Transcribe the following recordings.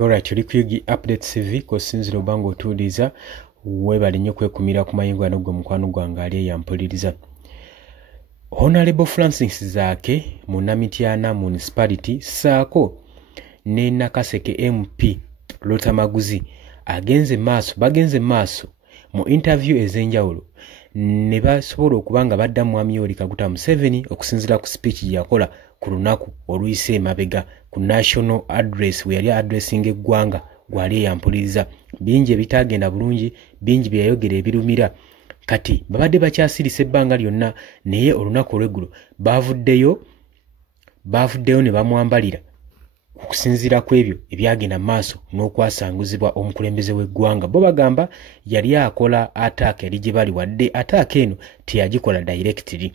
Alright, tuli kuyigi update CV kosinzira obanga otuuliza webale nnyo kwekumira ku mayingo ano gwe mukwano gwange ali eyampuliriza. Honorable Francis Zaake mu Namityana Municipality saako ne Nakaseke MP Lotamaguzi bagenze maaso mu interview ez'enjawulo ne basobola okuba nga badda Mwami Yoweri Kaguta Museveni okusinziira ku speech yakola ku lunaku oluyise emabega ku national address we yali addressing eggwanga gwali yampuliriza. Bingi ebitagenda bulungi, bingi byayogera ebirumira. Kati babadde bakyasirise ebbanga lyonna naye olunaku olw'eggulo bavuddeyo ne bamwambalira okusinziira ku ebyo ebyagenda maaso n'okwasanguzibwa omukulembeze w'eggwanga. Bo bagamba yali akola attack yali gye bali wadde attack eno teyagikola directly.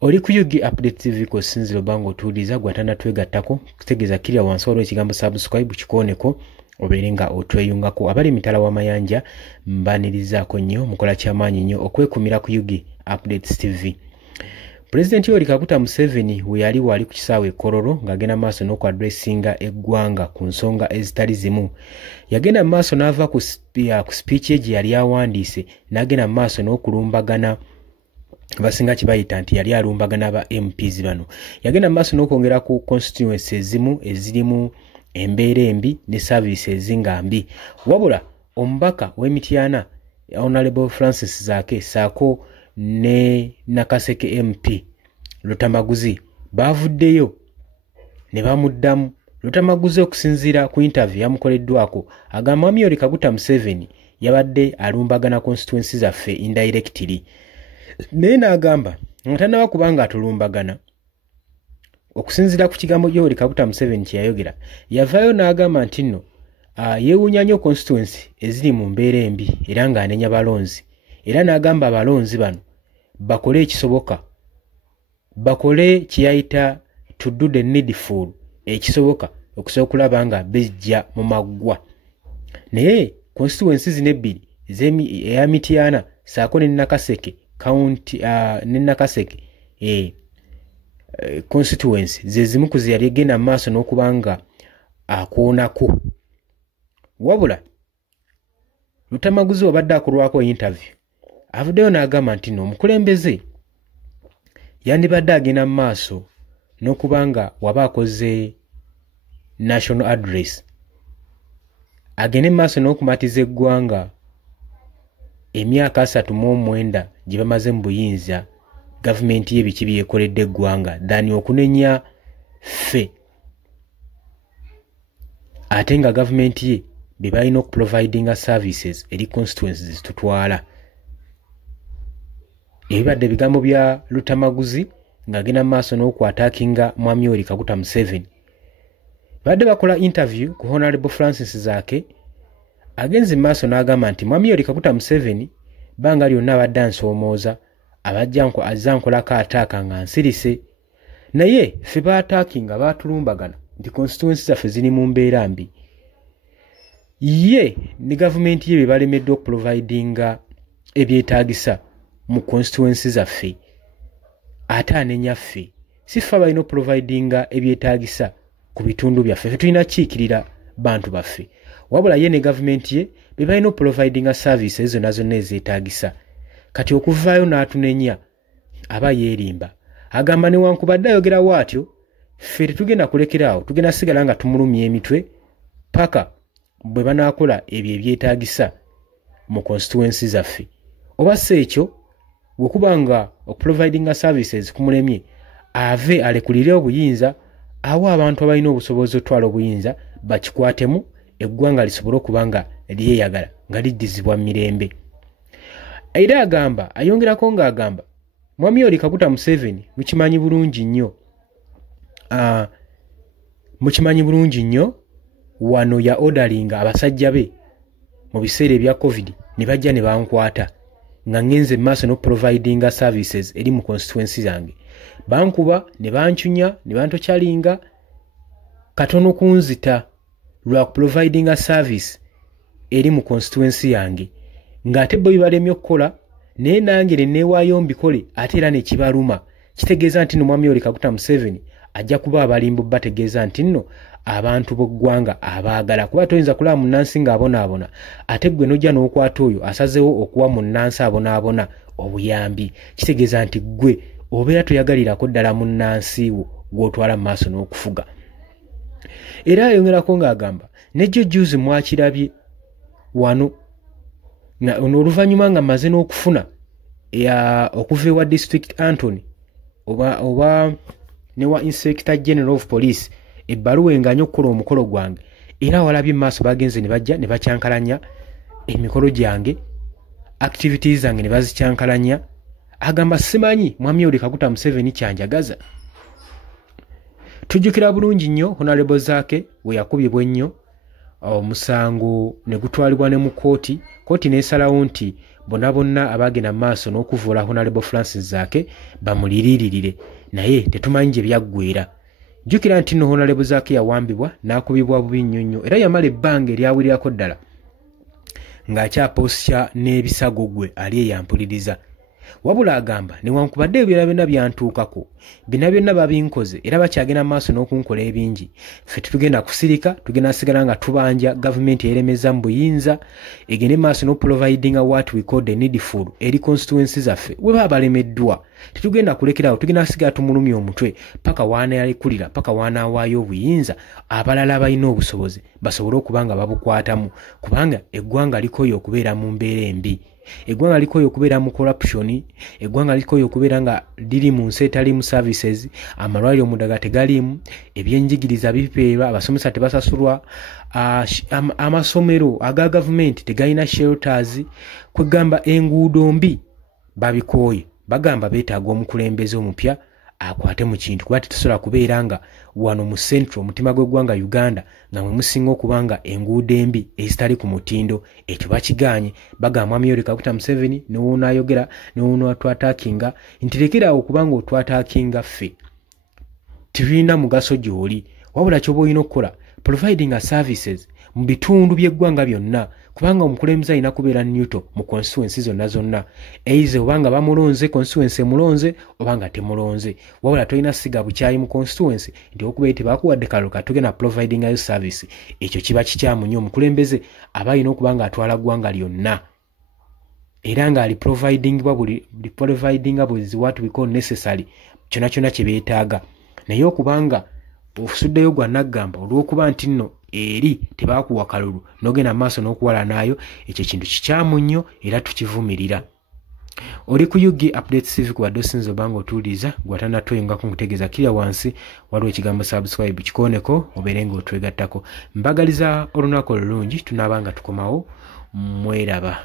Oli kuyugi update TV kosinzira obanga otuuliza gwatanda twegattako kutegeeza kirya wansi waliwo ekigambo subscribe kikoneko obeere nga otweyungako. Abali mitala w'amayanja mbanirizaako nnyo mukola kyamaanyi nnyo okwekumira ku Yugi Updates TV. President Yoweri Kaguta Museveni we yali wali ku kisaawe Kololo ng'agenda maaso n'okwadressinga eggwanga ku nsonga ezitali zimu. Yagenda maaso n'ava ku speech ye gye yali awandiise n'agenda maaso n'okulumbagana basinga kibayita nti yali alumbagana ba MPs bano. Yagenda maaso n'okwongera ku constituency ezimu ezirimu embeera embi ne service ezingambi. Wabula omubaka w'Emityana Honorable Francis Zaake saako ne Nakaseke MP Lotamaguzi bavuddeyo ne bamuddamu. Lotamaguzi okusinziira ku interview yamukoleddwako agamba Mwami Yoweri Kaguta Museveni yabadde alumbagana constituency zaffe indirectly. Naye n'agamba tannaba kubanga atulumbagana. Okusinziira ku kigambo Yoweri Kaguta Museveni kye yayogera yavaayo n'agamba nti nno yeewuunya nnyo constituency eziri mu mbeera embi era ng'anenya balonzi. Era n'agamba abalonzi bano bakole ekisoboka, bakole kyeyayita to do the needful, ekisoboka okusobola okulaba nga bijja mu maggwa. Naye constituency zino ebbiri eya Mityana saako ne Nakaseke county ne Nakaseke constituency ze zimu ku ze yali egenda mu maaso n'okuba nga akoonako. Wabula Lutamaguzi obadde akolwako interview avuddeyo n'agamba nti omukulembeze yandibadde agenda mu maaso n'okuba nga waba akoze national address agende mu maaso n'okumatiza eggwanga emyaka 39 gye bamaze mu buyinza gavumenti ye biki byekoledde eggwanga dani okunenya ffe ate nga gavumenti ye be balina okuprovidinga services eri constituencies tutwala. Ebibadde bigambo bya Lutamaguzi ng'agenda maaso n'okwataakinga Mwami Yoweri Kaguta Museveni. Badde bakola interview ku Honorable Francis Zaake agenze maaso n'agamba nti Mwami Yoweri Kaguta Museveni banga lyonna abadde ansoomooza azza nkolako ataaka nga nsirise. Naye ffe baataakinga baatulumbagana nti constituency zaffe ziri mu mbeera mbi. Ye ne gavumenti ye be balemeddwa okuprovidinga ebyetaagisa mu constituency zaffe ate anenya ffe si ffe balina okuprovidinga ebyetaagisa ku bitundu byaffe. Ffe tulina kiikirira bantu baffe wabula ye ne gavumenti ye be balina okuprovidinga services zonna zonna ezeetaagisa. Kati okuvaayo n'atunenya aba yeerimba. Agamba newankubadde ayogerawo atyo ffe tetugenda kulekeraawo, tugenda sigala nga tumulumya emitwe paka bwe banaakola ebyo ebyetaagisa mu constituency zaffe. Oba si ekyo bwekuba nga okuprovidinga services kumulemye ave alekulire obuyinza awo abantu abalina obusobozi otwala obuyinza bakikwatemu eggwanga lisobole okuba nga lyeyagala nga liddizibwa mu mirembe. Era agamba ayongerako ng'agamba Mwami Yoweri Kaguta Museveni mukimanyi bulungi nnyo wano ya ordaringa abasajja be mu biseera ebya COVID ne bajja ne bankwata nga ngenze maaso no providinga services eri mu constituency zange. Bankuba ne banchunya ne bantokyalinga katono kunzita lwa providinga service eri mu constituency yange ng'ate bo bibalemye okukola naye nange ne neewaayo mbikole ate era ne kibaluma. Kitegeeza nti Mwami Yoweri Kaguta Museveni ajja kuba abalimbu bategeeza nti nno abantu b'eggwanga abaagala kuba toyinza kulaba munnansi ng'abonaabona ate ggwe n'ojja n'okwata oyo asazeewo okuwa munnansi abonaabona obuyambi kitegeeza nti ggwe obeera toyagalirako ddala munnansi wo gw'otwala mu maaso n'okufuga. Era ayongerako ng'agamba nejjo juzi mwakirabye wano oluvannyuma nga mmaze n'okufuna okuva ewa District Anthony oba ne wa Inspector General of Police ebbaluwa enganya okukola omukolo gwange era walabye maaso bagenze ne bajja ne bakyankalanya emikolo gyange activities zange ne bazikyankalanya. Agamba simanyi mwami Yoweri Kaguta Museveni kyanjagaza. Tujjukira bulungi nnyo Honorable Zaake we yakubibwa ennyo omusango ne gutwalibwa ne mu kooti n'esalawo nti bonna abagenda mu maaso n'okuvula Honorable Francis Zaake bamuliriiririre naye tetumanyi gye byaggweera. Jjukira nti nno Honorable Zaake yawambibwa n'akubibwa bubi nnyo era yamala ebbanga eryawirirako ddala ng'akyapoosya n'ebisago gwe ali eyampuliriza. Wabula agamba newankubadde ebirala byonna byantuukako bina byonna babinkoze era bakyagenda maaso n'okunkola ebingi ffe tugenda kusirika tugenda sigala nga tubanja gavumenti eremeza mu buyinza egende maaso n'oprovidinga what we call the needful eri constituency zaffe we baba balemeddwa tetugenda kulekerawo tugenda sigala tumulumya omutwe paka waana yalikulira paka waana awaayo obuyinza abalala abalina obusobozi basobole okuba nga babukwatamu kubanga eggwanga likooye okubeera mu mbeera embi. Eggwanga likooye okubeera mu corruption, eggwanga likooye okubeera nga liri mu nsi etaliimu services, amalwaliro mudaga tegaliimu, ebyenjigiriza bipeerwa, abasomesa tebasasulwa, amasomero aga gavumenti tegalina shelters, kwegamba enguudo mbi babikooye. Bagamba beetaaga omukulembeze omupya akwate mu kintu kuba tetusobola kubeera nga wano mu central omutima gw'eggwanga Uganda nga mwe musinga okuba nga enguudo embi ezitali ku mutindo ekyo bakiganye. Bagamba mwami Yoweri Kaguta Museveni n'onaayogera n'onatwataakinga nti lekeraawo okubanga otwataakinga ffe tulina mugaso gy'oli wabula ky'oba olina okukola providing services mu bitundu by'eggwanga byonna kubanga omukulembeze alina kubeera neutral mu constituency zonna eize obanga bamulonze constituency emulonze obanga temulonze wabula tolina siga bukyayi mu constituency nti okuba tebakuwadde kalulu katugenda providing ayo service ekyo kiba kikyamu nnyo. Omukulembeze aba alina okuba nga atwala ggwanga lyonna era nga ali providing buli what we call necessary kyonna kyonna kye beetaaga naye okubanga osuddeyo gwa naggamba olw'okuba nti nno eri tebakuwa kalulu n'ogenda maaso n'okuwala naayo ekyo kintu kikyamu nnyo era tukivumirira. Oli ku UG Updates TV kubadde osinza obanga otuwuliriza gwatannatweyongako nkutegeeza kirya wansi waliwo ekigambo subscribe kikooneko obeere ng'otwegattako. Mbagaliza olunaku olulungi tunaaba nga tukomawo mweraba.